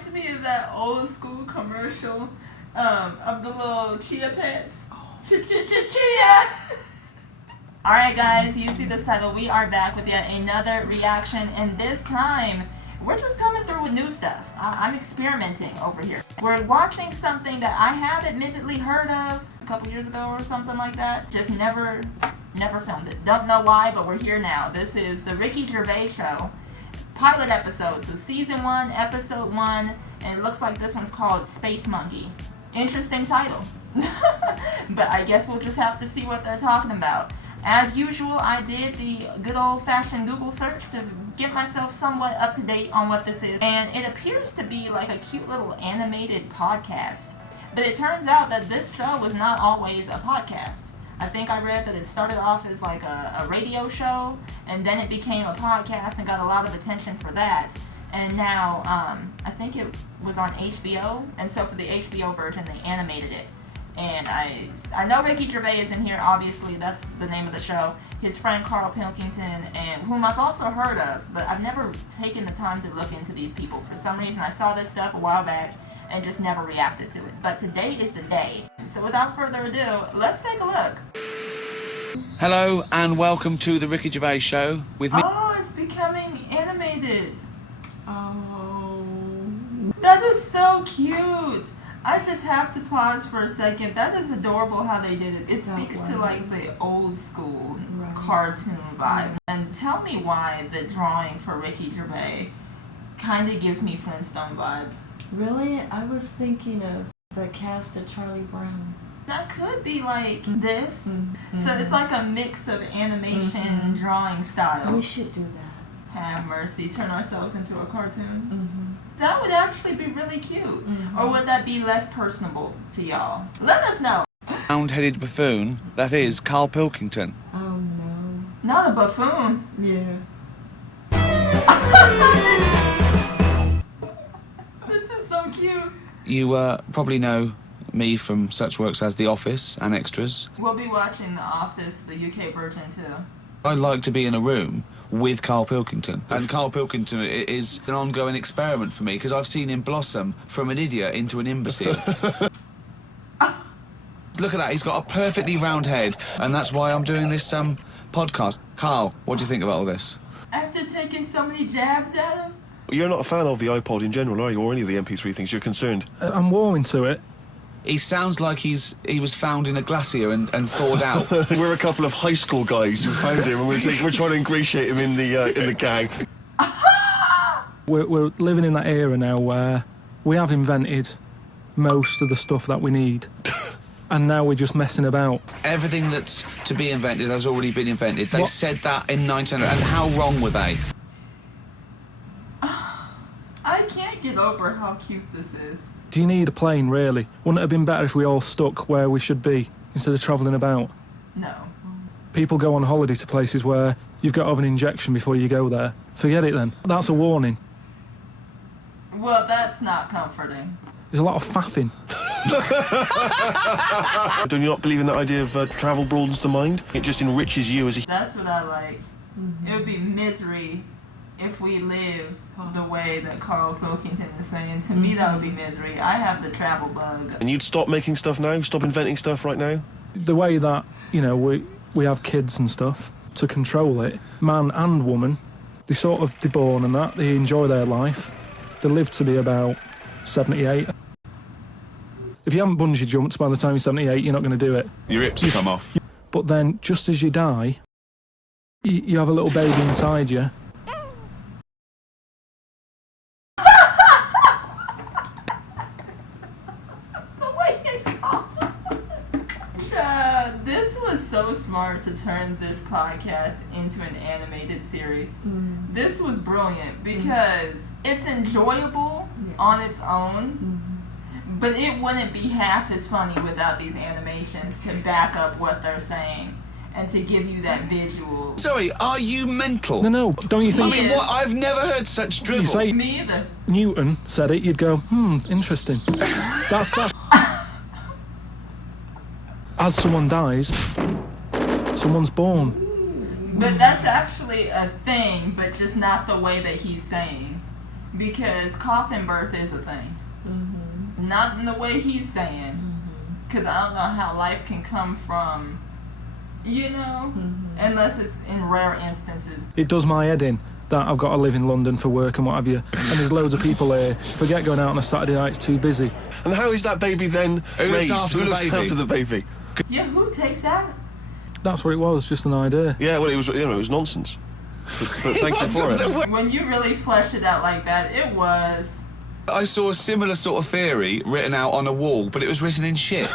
reminds me of that old school commercial of the little chia pets. Chia! Alright guys, you see this title. We are back with yet another reaction, and this time we're just coming through with new stuff. I'm experimenting over here. We're watching something that I have admittedly heard of a couple years ago or something like that. Just never filmed it. Don't know why, but we're here now. This is the Ricky Gervais Show pilot episode. So season 1, episode 1, and it looks like this one's called Space Monkey. Interesting title. But I guess we'll just have to see what they're talking about. As usual, I did the good old-fashioned Google search to get myself somewhat up to date on what this is, and it appears to be like a cute little animated podcast. But it turns out that this show was not always a podcast. I think I read that it started off as like a radio show, and then it became a podcast and got a lot of attention for that. And now, I think it was on HBO, and so for the HBO version, they animated it. And I know Ricky Gervais is in here, obviously, that's the name of the show. His friend Carl Pilkington, and whom I've also heard of, but I've never taken the time to look into these people. For some reason, I saw this stuff a while back and just never reacted to it. But today is the day. So without further ado, let's take a look. Hello and welcome to the Ricky Gervais Show with me. Oh, it's becoming animated. Oh, that is so cute. I just have to pause for a second. That is adorable how they did it. It speaks to like the old school cartoon vibe. And tell me why the drawing for Ricky Gervais kind of gives me Flintstone vibes. Really? I was thinking of the cast of Charlie Brown. That could be like this. So it's like a mix of animation drawing style. We should do that. Have mercy. Turn ourselves into a cartoon. That would actually be really cute. Or would that be less personable to y'all? Let us know. Round-headed buffoon, that is Carl Pilkington. Oh no. Not a buffoon. Yeah. This is so cute. You probably know me from such works as The Office and Extras. We'll be watching The Office, the UK version too. I like to be in a room with Carl Pilkington. And Carl Pilkington is an ongoing experiment for me because I've seen him blossom from an idiot into an imbecile. Look at that, he's got a perfectly round head, and that's why I'm doing this podcast. Carl, what do you think about all this? After taking so many jabs at him? You're not a fan of the iPod in general, are you? Or any of the MP3 things? You're concerned? I'm warming to it. He sounds like he was found in a glacier and thawed out. We're a couple of high school guys who found him, and we're trying to ingratiate him in the gang. We're living in that era now where we have invented most of the stuff that we need. And now we're just messing about. Everything that's to be invented has already been invented. They said that in 1900, and how wrong were they? I can't get over how cute this is. Do you need a plane, really? Wouldn't it have been better if we all stuck where we should be, instead of travelling about? No. People go on holiday to places where you've got to have an injection before you go there. Forget it then. That's a warning. Well, that's not comforting. There's a lot of faffing. Do you not believe in that idea of travel broadens the mind? It just enriches you as a... That's what I like. It would be misery if we lived the way that Carl Pilkington is saying. To me, that would be misery. I have the travel bug. And you'd stop making stuff now? Stop inventing stuff right now? The way that, you know, we have kids and stuff to control it, man and woman, they're born and that, they enjoy their life. They live to be about 78. If you haven't bungee jumped by the time you're 78, you're not going to do it. Your hips come off. But then, just as you die, you have a little baby inside you. This was so smart to turn this podcast into an animated series. This was brilliant because it's enjoyable on its own, but it wouldn't be half as funny without these animations to back up what they're saying and to give you that visual. Sorry, are you mental? No, don't you think... I mean, what? I've never heard such drivel. You say Me either. Newton said it, you'd go, interesting. That's... As someone dies, someone's born. But that's actually a thing, but just not the way that he's saying. because coffin birth is a thing. Not in the way he's saying, because I don't know how life can come from, unless it's in rare instances. It does my head in that I've got to live in London for work and what have you, and there's loads of people here. Forget going out on a Saturday night, it's too busy. And how is that baby then raised? Who looks after the baby? Yeah, who takes that? That's what it was, just an idea. Yeah, well, it was nonsense. But thank you for it. When you really fleshed it out like that, it was... I saw a similar sort of theory written out on a wall, but it was written in shit.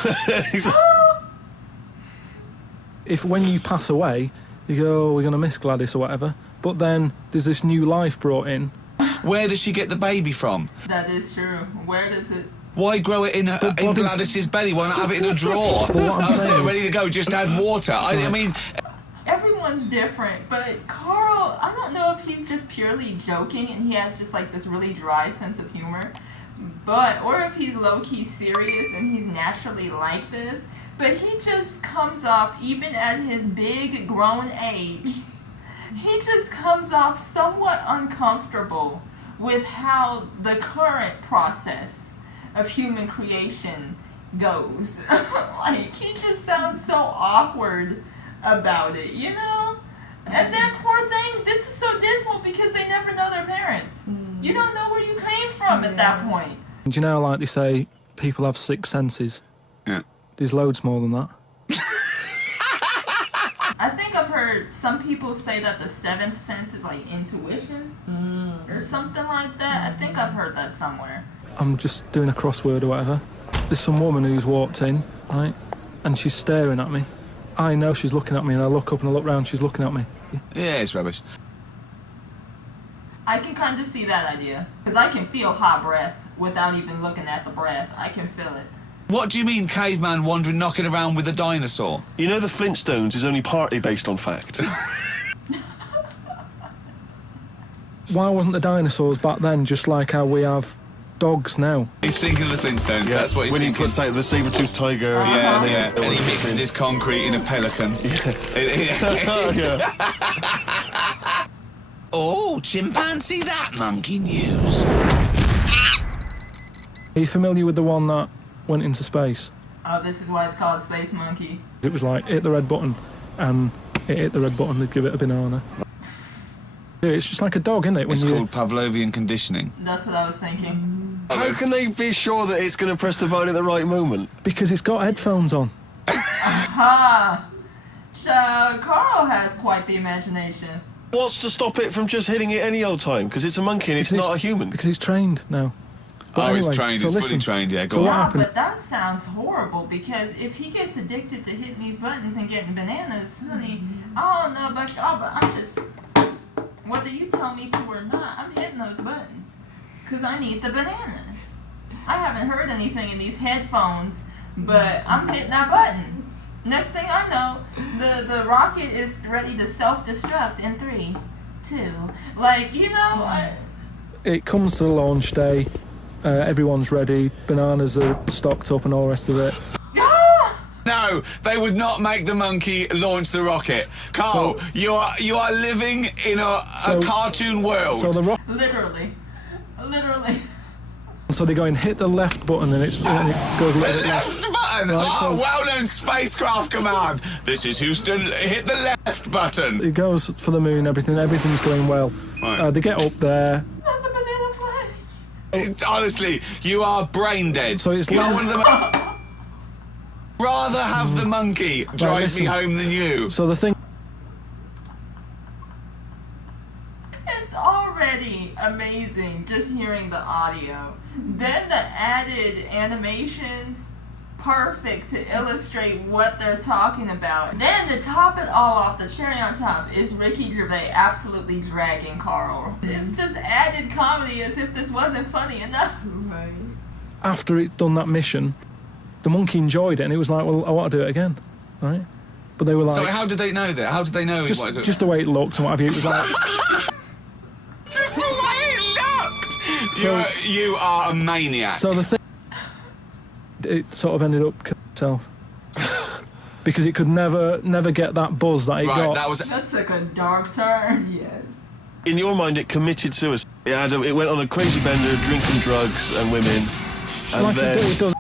If when you pass away, you go, oh, we're going to miss Gladys or whatever, but then there's this new life brought in. Where does she get the baby from? That is true. Where does it... Why grow it in Gladys's belly? Why not have it in a drawer? But what I'm saying is- ready to go, just add water. I mean... Everyone's different, but Carl, I don't know if he's just purely joking and he has just like this really dry sense of humor, or if he's low-key serious and he's naturally like this, but he just comes off, even at his big grown age, he just comes off somewhat uncomfortable with how the current process of human creation goes. Like, he just sounds so awkward about it, And then poor things, this is so dismal because they never know their parents. You don't know where you came from at that point. Do you know, like they say, people have six senses? Yeah. There's loads more than that. I think I've heard some people say that the seventh sense is like intuition or something like that. I think I've heard that somewhere. I'm just doing a crossword or whatever. There's some woman who's walked in, right, and she's staring at me. I know she's looking at me, and I look up and I look round, she's looking at me. Yeah, it's rubbish. I can kind of see that idea. Because I can feel hot breath without even looking at the breath. I can feel it. What do you mean, caveman wandering, knocking around with a dinosaur? You know the Flintstones is only partly based on fact. Why wasn't the dinosaurs back then just like how we have dogs now? He's thinking of the Flintstones, Yeah, that's what he's when thinking. he puts out the saber-toothed tiger. Yeah, and he mixes his concrete in a pelican. Yeah. Oh, chimpanzee that monkey news. Are you familiar with the one that went into space? Oh, this is why it's called Space Monkey. It was like, hit the red button, and it hit the red button, they'd give it a banana. It's just like a dog, isn't it? It's called Pavlovian conditioning. That's what I was thinking. How can they be sure that it's going to press the button at the right moment? Because it's got headphones on. Ha! Carl has quite the imagination. What's to stop it from just hitting it any old time? Because it's a monkey and it's not a human. Because it's trained now. But It's anyway, trained, so it's fully listen. trained, yeah, So go what on. happened? But that sounds horrible because if he gets addicted to hitting these buttons and getting bananas, honey, I don't know about y'all, but I'm just, whether you tell me to or not, I'm hitting those buttons because I need the banana. I haven't heard anything in these headphones, but I'm hitting that button. Next thing I know, the rocket is ready to self-destruct in 3, 2. Like, It comes to the launch day, everyone's ready, bananas are stocked up and all the rest of it. No, they would not make the monkey launch the rocket. Carl, So- you are living in a cartoon world. So the Literally. So they go and hit the left button and it goes a little bit left. Left button! Right, so- well-known spacecraft command. This is Houston, hit the left button. It goes for the moon, everything's going well. Right. They get up there. Not the banana flag. Honestly, you are brain dead. So it's You're like- one of the... Rather have the monkey drive listen. me home than you. So the thing It's already amazing just hearing the audio. Then the added animations, perfect to illustrate what they're talking about. Then to top it all off, the cherry on top is Ricky Gervais absolutely dragging Carl. It's just added comedy as if this wasn't funny enough. Right. after it done that mission, the monkey enjoyed it and it was like, well, I want to do it again, right? But they were like, So how did they know that? How did they know? just the way it looked and what have you. It was like, Just the way it looked. So- you are a maniac. so the thing, it sort of ended up killing itself because it could never get that buzz that it Right, got. that was That took a dark turn, yes. In your mind, it committed suicide. It went on a crazy bender, drinking drugs and women. And Like then... it does.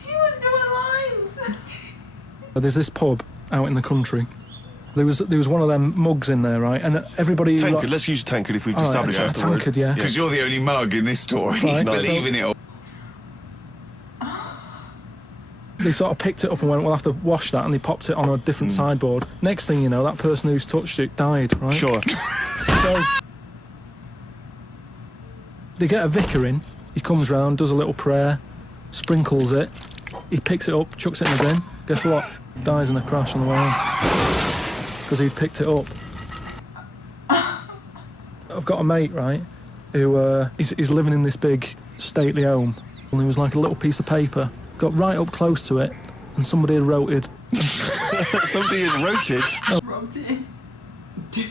He was doing lines. There's this pub out in the country. There was one of them mugs in there, right? And everybody... Tankard, let's use tankard if we've All right, established a that's the word. tankard, yeah. Because you're the only mug in this story. Right, Believe so- in it all. They sort of picked it up and went, we'll have to wash that, and they popped it on a different sideboard. Next thing you know, that person who's touched it died, right? Sure. So they get a vicar in, he comes round, does a little prayer, sprinkles it, he picks it up, chucks it in the bin. Guess what? Dies in a crash on the way home. Because he'd picked it up. I've got a mate, right, who he's living in this big stately home, and there was like a little piece of paper, got right up close to it, and somebody had wrote it. Somebody had wrote it. Wrote it.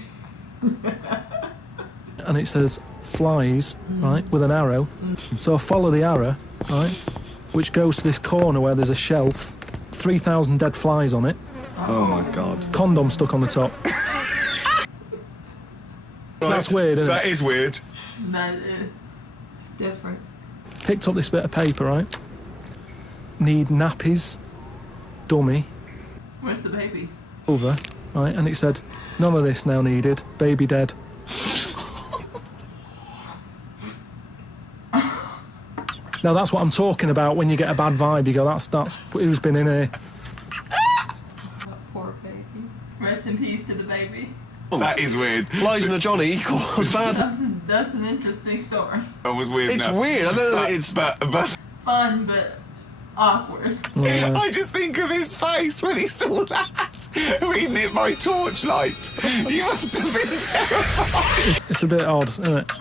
And it says flies, right, with an arrow. So I follow the arrow, right, which goes to this corner where there's a shelf, 3,000 dead flies on it, Oh my God. condom stuck on the top. So that's weird, isn't That it? is weird. That is. It's different. Picked up this bit of paper, right, need nappies, dummy, Where's the baby? over, right, and it said, none of this now needed, baby dead. Now that's what I'm talking about when you get a bad vibe, you go, that's who's been in here. That poor baby. Rest in peace to the baby. That is weird. Flies in a Johnny equals bad. That's an interesting story. That was weird. It's now. weird. I don't know. But, It's but Fun, but awkward. Yeah. I just think of his face when he saw that reading it by torchlight. You must have been terrified. It's a bit odd, isn't it?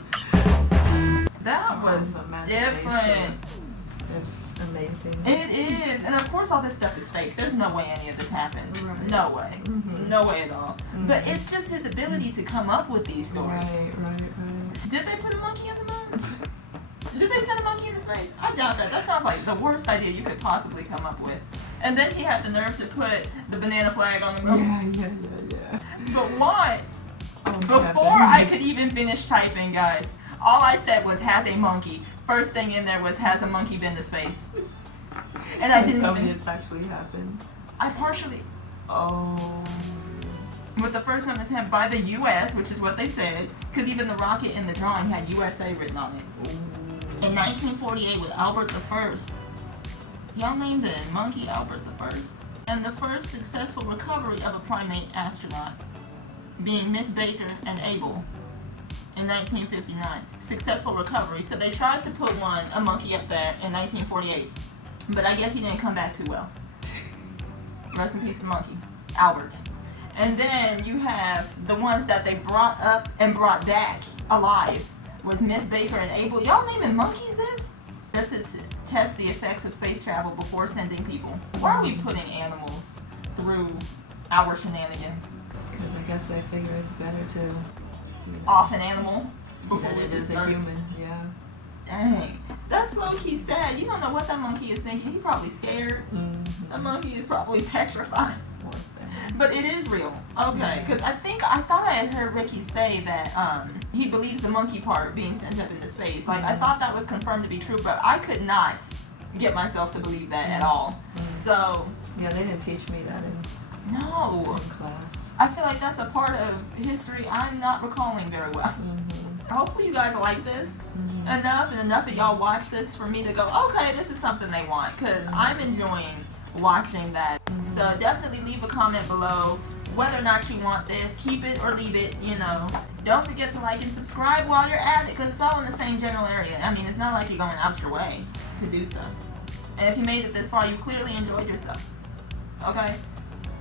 That was It's imagination. different. It's amazing. It is, and of course all this stuff is fake. There's no way any of this happened. Right. No way. No way at all. But it's just his ability to come up with these stories. Right. Did they put a monkey on the moon? Did they send a monkey into space? I doubt that. That sounds like the worst idea you could possibly come up with. And then he had the nerve to put the banana flag on the moon. Yeah. But why? Oh, Before I could even finish typing, guys, all I said was has a monkey. First thing in there was has a monkey been to space? And I didn't tell me even. it's actually happened. I partially. Oh. With the first one attempt by the U.S., which is what they said, because even the rocket in the drawing had USA written on it. In 1948 with Albert I. Y'all named a monkey Albert I. And the first successful recovery of a primate astronaut, being Miss Baker and Abel in 1959. Successful recovery. So they tried to put a monkey up there in 1948. But I guess he didn't come back too well. Rest in peace to the monkey, Albert. And then you have the ones that they brought up and brought back alive was Miss Baker and Abel. Y'all naming monkeys this? Just to test the effects of space travel before sending people. Why are we putting animals through our shenanigans? Because I guess they figure it's better to Off an animal before than we it just is a start. human. Yeah. Dang, that's low-key sad. You don't know what that monkey is thinking. He probably scared. That monkey is probably petrified. Poor thing. But it is real. Okay, because I thought I had heard Ricky say that he believes the monkey part being sent up into space. Like, I thought that was confirmed to be true, but I could not get myself to believe that at all. So, Yeah, they didn't teach me that in no. class. I feel like that's a part of history I'm not recalling very well. Hopefully you guys like this enough, and enough of y'all watch this for me to go, okay, this is something they want, because I'm enjoying watching that. So definitely leave a comment below whether or not you want this. Keep it or leave it, you know. Don't forget to like and subscribe while you're at it, because it's all in the same general area. I mean, it's not like you're going out your way to do so. And if you made it this far, you clearly enjoyed yourself. Okay?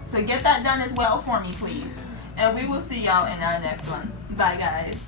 So get that done as well for me, please. And we will see y'all in our next one. Bye, guys.